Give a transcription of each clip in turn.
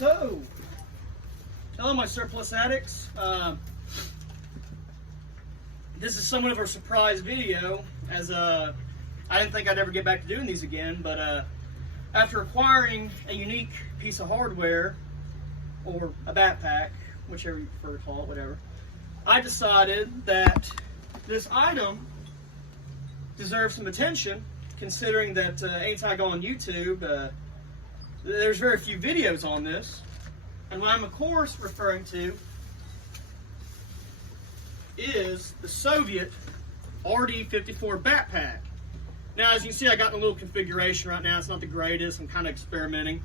So, hello my surplus addicts. This is somewhat of a surprise video, as I didn't think I'd ever get back to doing these again, but after acquiring a unique piece of hardware, or a backpack, whichever you prefer to call it, whatever, I decided that this item deserves some attention, considering that anytime I go on YouTube, there's very few videos on this. And what I'm of course referring to is the Soviet RD-54 backpack. Now, as you can see, I got in a little configuration right now. It's not the greatest. I'm kind of experimenting,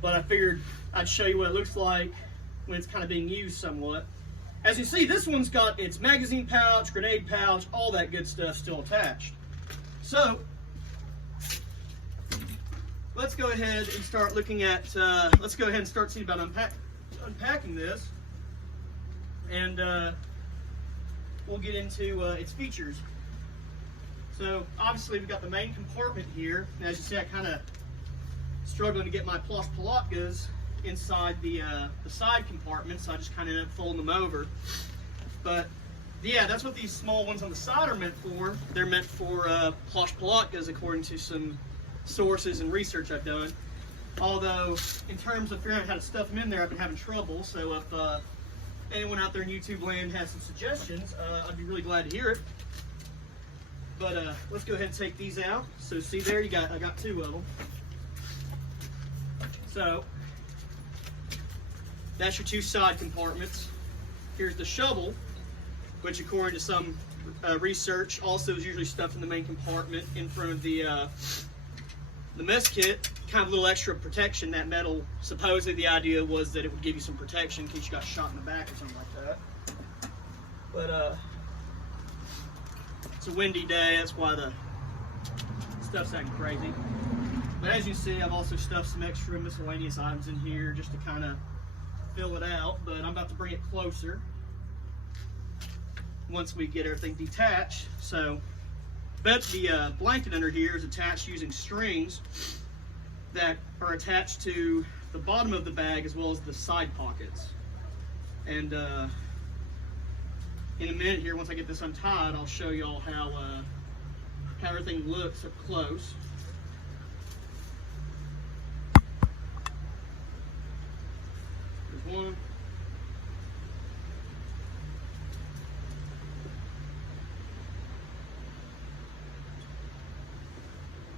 but I figured I'd show you what it looks like when it's kind of being used somewhat. As you see, this one's got its magazine pouch, grenade pouch, all that good stuff still attached. So let's go ahead and start looking at, let's go ahead and start seeing about unpacking this, and we'll get into its features. So obviously we've got the main compartment here, and as you see, I kind of struggling to get my plush palatkas inside the side compartment, so I just kind of ended up folding them over. But yeah, that's what these small ones on the side are meant for. They're meant for plush palatkas, according to some sources and research I've done. Although, in terms of figuring out how to stuff them in there, I've been having trouble. So if anyone out there in YouTube land has some suggestions, I'd be really glad to hear it. But let's go ahead and take these out. So see there, I got two of them. So that's your two side compartments. Here's the shovel, which according to some research also is usually stuffed in the main compartment in front of the mess kit. Kind of a little extra protection. That metal, supposedly the idea was that it would give you some protection in case you got shot in the back or something like that. But it's a windy day, that's why the stuff's acting crazy. But as you see, I've also stuffed some extra miscellaneous items in here just to kind of fill it out, but I'm about to bring it closer once we get everything detached. So the blanket under here is attached using strings that are attached to the bottom of the bag as well as the side pockets. And in a minute here, once I get this untied, I'll show you all how everything looks up close. There's one.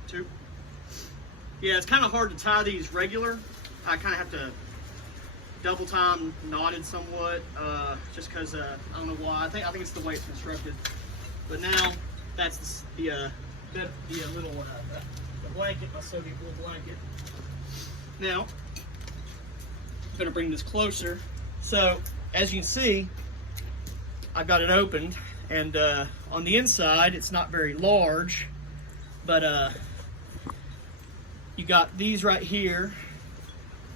Two. Yeah, it's kind of hard to tie these regular. I kind of have to double time knotted somewhat, just because I don't know why. I think it's the way it's constructed. But now that's the little the blanket, my Soviet blue blanket. Now I'm gonna bring this closer. So as you can see, I've got it opened, and on the inside it's not very large, but you got these right here,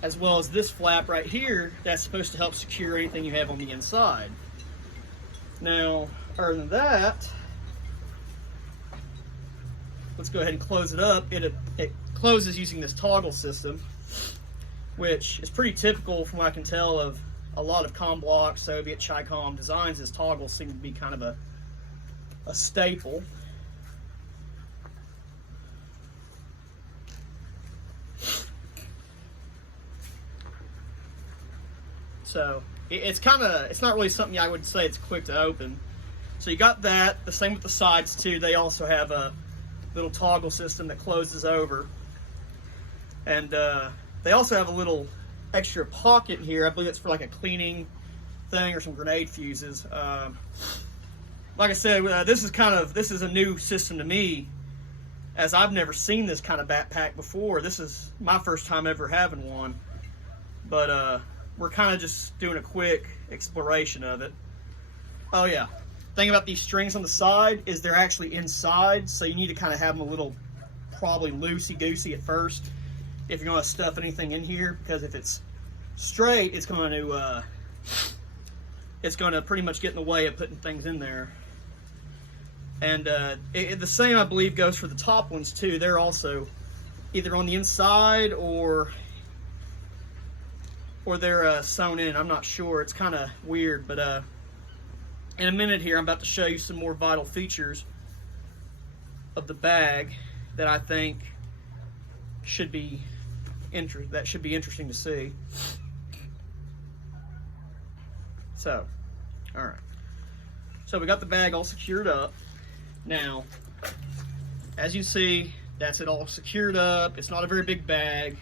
as well as this flap right here that's supposed to help secure anything you have on the inside. Now, other than that, let's go ahead and close it up. It closes using this toggle system, which is pretty typical from what I can tell of a lot of comm blocks, Soviet, Chi-Com designs. This toggle seems to be kind of a staple. So it's not really something I would say it's quick to open. So you got that. The same with the sides too. They also have a little toggle system that closes over. And they also have a little extra pocket here. I believe it's for like a cleaning thing or some grenade fuses. Like I said, this is a new system to me, as I've never seen this kind of backpack before. This is my first time ever having one. But we're kind of just doing a quick exploration of it. Oh yeah, thing about these strings on the side is they're actually inside, so you need to kind of have them a little probably loosey-goosey at first if you're going to stuff anything in here, because if it's straight, it's going to pretty much get in the way of putting things in there. And the same, I believe, goes for the top ones too. They're also either on the inside or or they're sewn in. I'm not sure. It's kind of weird, but in a minute here, I'm about to show you some more vital features of the bag that I think should be interesting to see. So, all right. So we got the bag all secured up. Now, as you see, that's it all secured up. It's not a very big bag.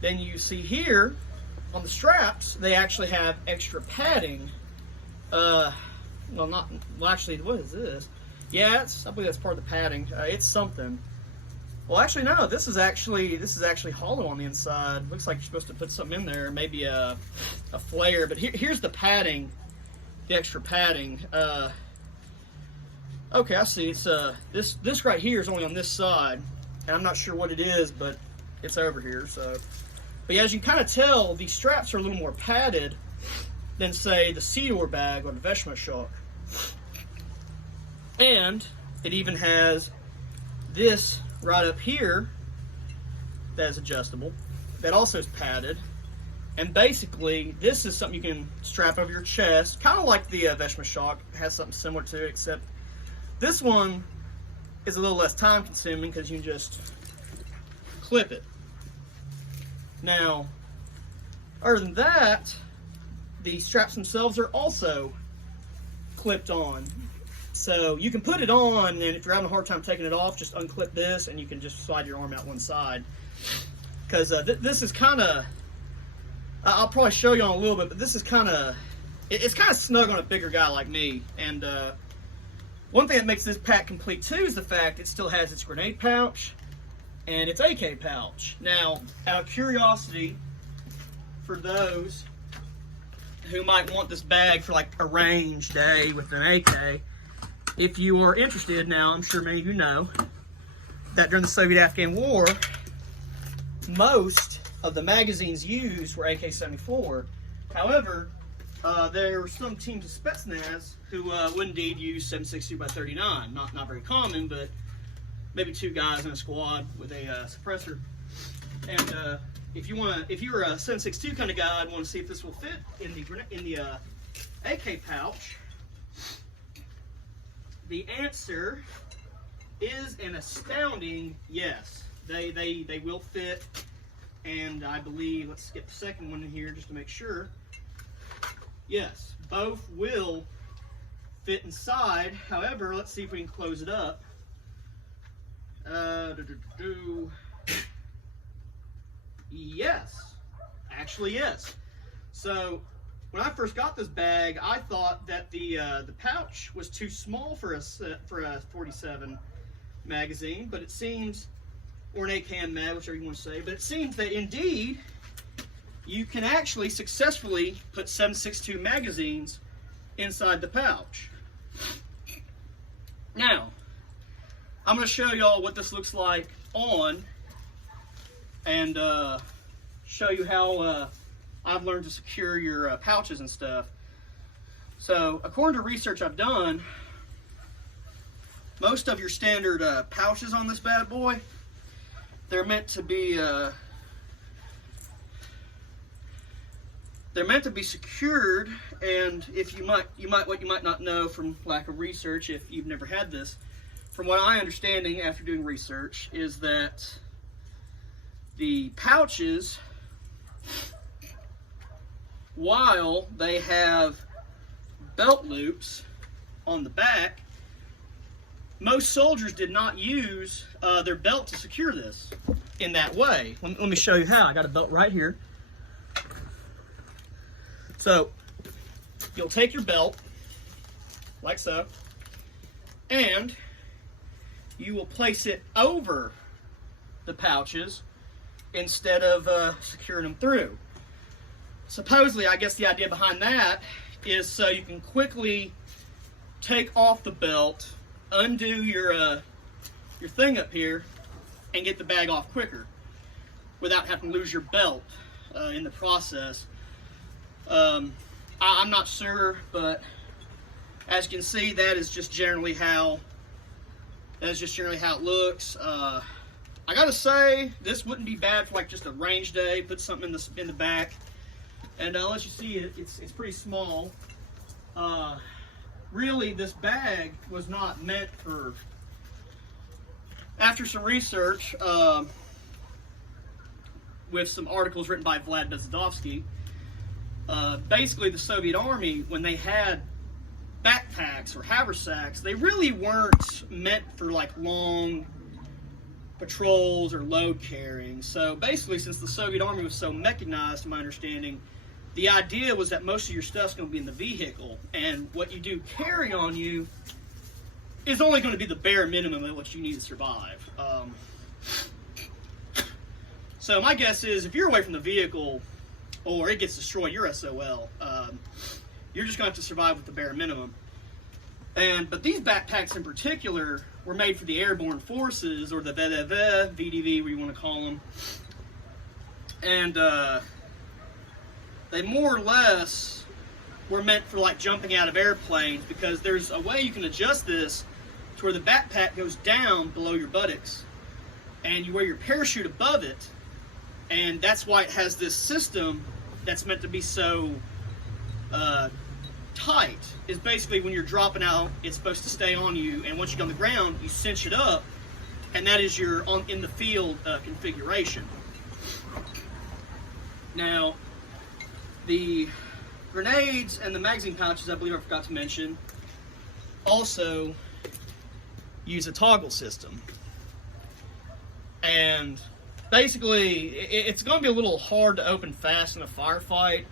Then you see here on the straps, they actually have extra padding. Actually, what is this? Yeah, I believe that's part of the padding. It's something. Well, actually, no. This is actually hollow on the inside. Looks like you're supposed to put something in there, maybe a flare. But here's the padding, the extra padding. Okay, I see. It's this right here is only on this side, and I'm not sure what it is, but it's over here. So, but yeah, as you can kind of tell, these straps are a little more padded than, say, the Sea-Doo bag or the Veshma. And it even has this right up here that is adjustable, that also is padded. And basically, this is something you can strap over your chest, kind of like the Veshma has something similar to it, except this one is a little less time consuming because you can just clip it. Now, other than that, the straps themselves are also clipped on. So you can put it on, and if you're having a hard time taking it off, just unclip this and you can just slide your arm out one side. Because this is kind of, I'll probably show you on a little bit, but this is kind of, it's kind of snug on a bigger guy like me. And one thing that makes this pack complete too is the fact it still has its grenade pouch and its AK pouch. Now, out of curiosity, for those who might want this bag for like a range day with an AK, if you are interested, now I'm sure many of you know that during the Soviet-Afghan War, most of the magazines used were AK-74. However, there were some teams of Spetsnaz who would indeed use 7.62x39. Not very common, but maybe 2 guys in a squad with a suppressor. And if you're a 7.62 kind of guy and want to see if this will fit in the AK pouch, the answer is an astounding yes. They will fit, and I believe, let's skip the second one in here just to make sure. Yes, both will fit inside. However, let's see if we can close it up. Yes, actually yes. So when I first got this bag, I thought that the pouch was too small for a 47 magazine, but it seems, or an ACAM mag, whichever you want to say, but it seems that indeed you can actually successfully put 7.62 magazines inside the pouch. Now, I'm going to show y'all what this looks like on, and show you how I've learned to secure your pouches and stuff. So, according to research I've done, most of your standard pouches on this bad boy, they're meant to be secured. And if what you might not know from lack of research, if you've never had this, from what I understanding after doing research, is that the pouches, while they have belt loops on the back, most soldiers did not use their belt to secure this in that way. Let me show you how. I got a belt right here. So you'll take your belt like so, and you will place it over the pouches instead of securing them through. Supposedly, I guess the idea behind that is so you can quickly take off the belt, undo your thing up here, and get the bag off quicker without having to lose your belt in the process. I'm not sure, but as you can see, that is just generally how it looks. I gotta say, this wouldn't be bad for like just a range day. Put something in the back, and I'll let you see it. It's pretty small. Really, this bag was not meant for. After some research, with some articles written by Vlad Bezadovsky, basically the Soviet Army, when they had backpacks or haversacks, they really weren't meant for like long patrols or load carrying. So basically, since the Soviet Army was so mechanized, to my understanding, the idea was that most of your stuff's going to be in the vehicle, and what you do carry on you is only going to be the bare minimum of what you need to survive. So my guess is, if you're away from the vehicle or it gets destroyed, you're SOL. You're just going to have to survive with the bare minimum. But these backpacks in particular were made for the airborne forces, or the VDV, VDV, what you want to call them. And they more or less were meant for like jumping out of airplanes, because there's a way you can adjust this to where the backpack goes down below your buttocks and you wear your parachute above it, and that's why it has this system that's meant to be so tight. Is basically when you're dropping out, it's supposed to stay on you, and once you get on the ground, you cinch it up, and that is your in the field configuration. Now, the grenades and the magazine pouches, I believe I forgot to mention, also use a toggle system. And basically, it's going to be a little hard to open fast in a firefight.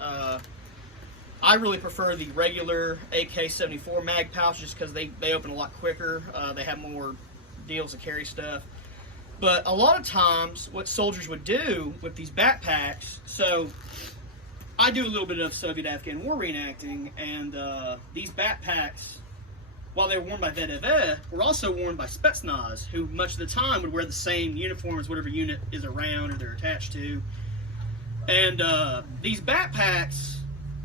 I really prefer the regular AK-74 mag pouches because they open a lot quicker. They have more deals to carry stuff. But a lot of times, what soldiers would do with these backpacks, so I do a little bit of Soviet-Afghan war reenacting, and these backpacks, while they were worn by VDV, were also worn by Spetsnaz, who much of the time would wear the same uniform as whatever unit is around or they're attached to. And these backpacks,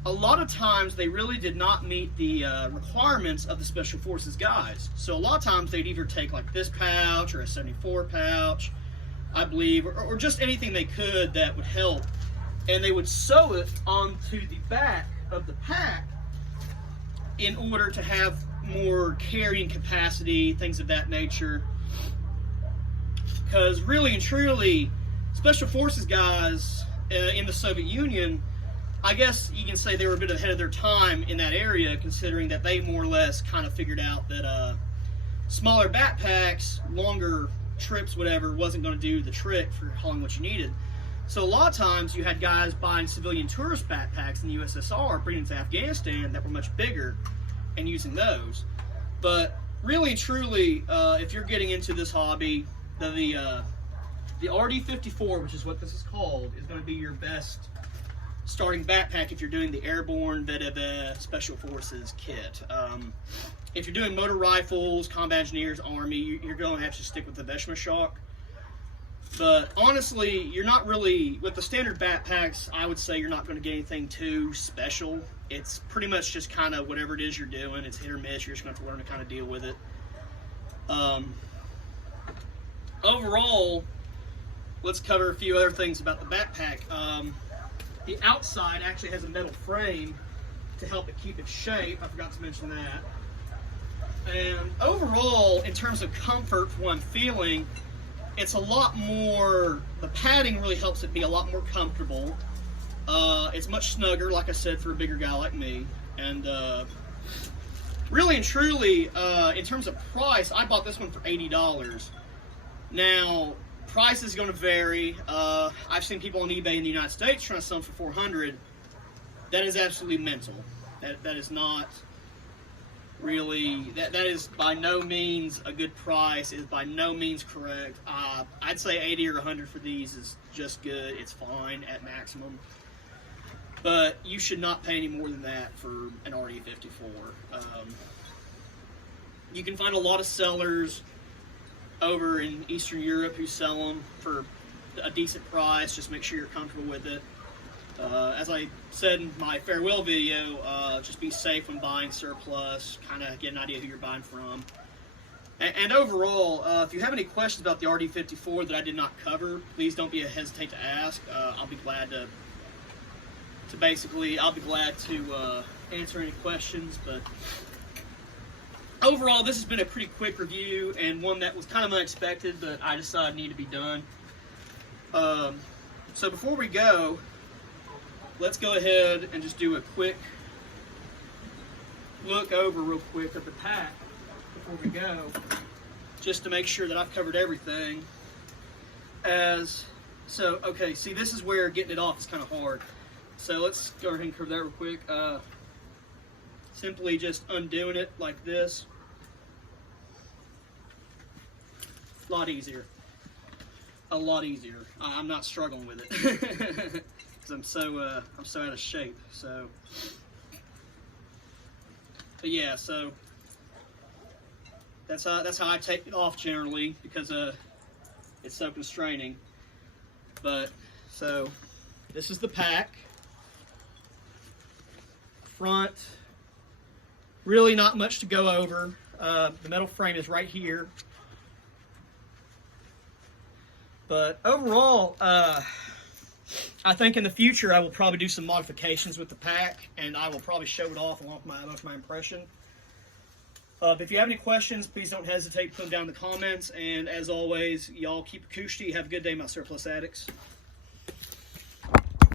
a lot of times they really did not meet the requirements of the Special Forces guys. So a lot of times they'd either take like this pouch or a 74 pouch, I believe, or just anything they could that would help. And they would sew it onto the back of the pack in order to have more carrying capacity, things of that nature. Because really and truly, Special Forces guys in the Soviet Union, I guess you can say they were a bit ahead of their time in that area, considering that they more or less kind of figured out that smaller backpacks, longer trips, whatever, wasn't going to do the trick for hauling what you needed. So a lot of times you had guys buying civilian tourist backpacks in the USSR, bringing them to Afghanistan that were much bigger, and using those. But really and truly, if you're getting into this hobby, the RD-54, which is what this is called, is going to be your best starting backpack if you're doing the airborne VDV Special Forces kit. If you're doing motor rifles, combat engineers, army, you're going to have to stick with the Veshma. But honestly, you're not really, with the standard backpacks, I would say you're not going to get anything too special. It's pretty much just kind of whatever it is you're doing. It's hit or miss. You're just going to have to learn to kind of deal with it. Overall, let's cover a few other things about the backpack. The outside actually has a metal frame to help it keep its shape. I forgot to mention that. And overall, in terms of comfort, for what I'm feeling, it's a lot more, the padding really helps it be a lot more comfortable. It's much snugger, like I said, for a bigger guy like me. And really and truly, in terms of price, I bought this one for $80. Now, price is going to vary. I've seen people on eBay in the United States trying to sell them for $400. That is absolutely mental. That is not really, that is by no means a good price. It is by no means correct. I'd say 80 or 100 for these is just good. It's fine at maximum. But you should not pay any more than that for an RD-54. You can find a lot of sellers over in Eastern Europe who sell them for a decent price. Just make sure you're comfortable with it. As I said in my farewell video, just be safe when buying surplus, kind of get an idea who you're buying from. And overall, if you have any questions about the RD-54 that I did not cover, please don't hesitate to ask. I'll be glad to answer any questions. But overall, this has been a pretty quick review and one that was kind of unexpected, but I decided needed to be done. So before we go, let's go ahead and just do a quick look over real quick of the pack before we go, just to make sure that I've covered everything. Okay, see, this is where getting it off is kind of hard. So let's go ahead and cover that real quick. Simply just undoing it like this. A lot easier. A lot easier. I'm not struggling with it because I'm so out of shape. So, but yeah, so that's how I take it off generally, because it's so constraining. But so this is the pack. Front, really not much to go over. The metal frame is right here. But overall, I think in the future I will probably do some modifications with the pack, and I will probably show it off along with my impression. If you have any questions, please don't hesitate to put them down in the comments. And as always, y'all keep it Kushti. Have a good day, my surplus addicts.